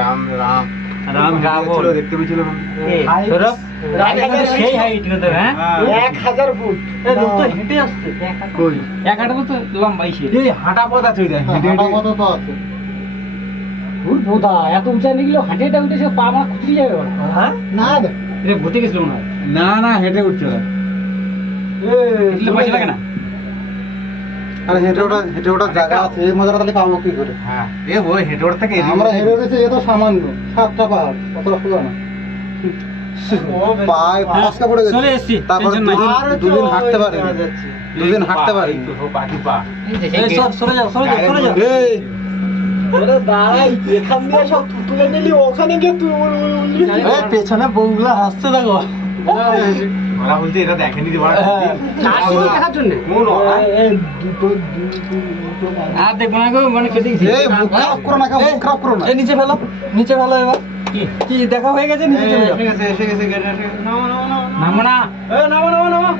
রাম রাম রাম ছিল, দেখতে পেয়েছিল সৌরভ সেই হাইট না তো হ্যাঁ 1000 ফুট এই লোক তো হেঁটে আসছে কই এক হাঁটা তো লম্বাই সে এই হাঁটা পথ আছে ওই দেখ হেঁটে হাঁটা হেঁটে পথ তো আছে। ভূত বোধা এত উঁচাই নিয়ে গেল হাঁটে এটা উঠে সে পা আমার খুঁজে যাবে হ্যাঁ না রে এটা ভূতে গেছিল মনে হয় না না হেঁটে উঠছে ওরা এগুলো পয়সা লাগে না আরে হেঁটে ওটা জায়গা আছে এই মজাটা তাহলে পাবো কি করে? হ্যাঁ এ ওই হেঁটে ওঠা থেকে আমরা হেরে উঠেছি এ তো সামান্য 7টা পাহাড় অতটা সোজা না পায়ে ফসকা পড়ে গেছে চলে এসেছি তারপর দুদিন হাঁটতে পারে দুদিন হাঁটতে পারে বাকি পা এই সব সরে যাও সরে যাও সরে যাও এই আরে দাঁড়াই এখান দিয়ে সব তুলে নিলি ওখানে গিয়ে তুই এই পেছনে বউগুলা হাসছে দেখো ওরা বলছে এটা দেখেনি রে ওরা আসি দেখার জন্য কোন ওরা দুটো আর দেখবো না গো মানে খেতে গেছি এই মুখ খারাপ করো না মুখ খারাপ করো না এই নিচে ফেলো এবার কি দেখা হয়ে গেছে নিচে চলে যাও এসে গেছে গেটে এসে গেছে নামো নামো না নামো নামো নামো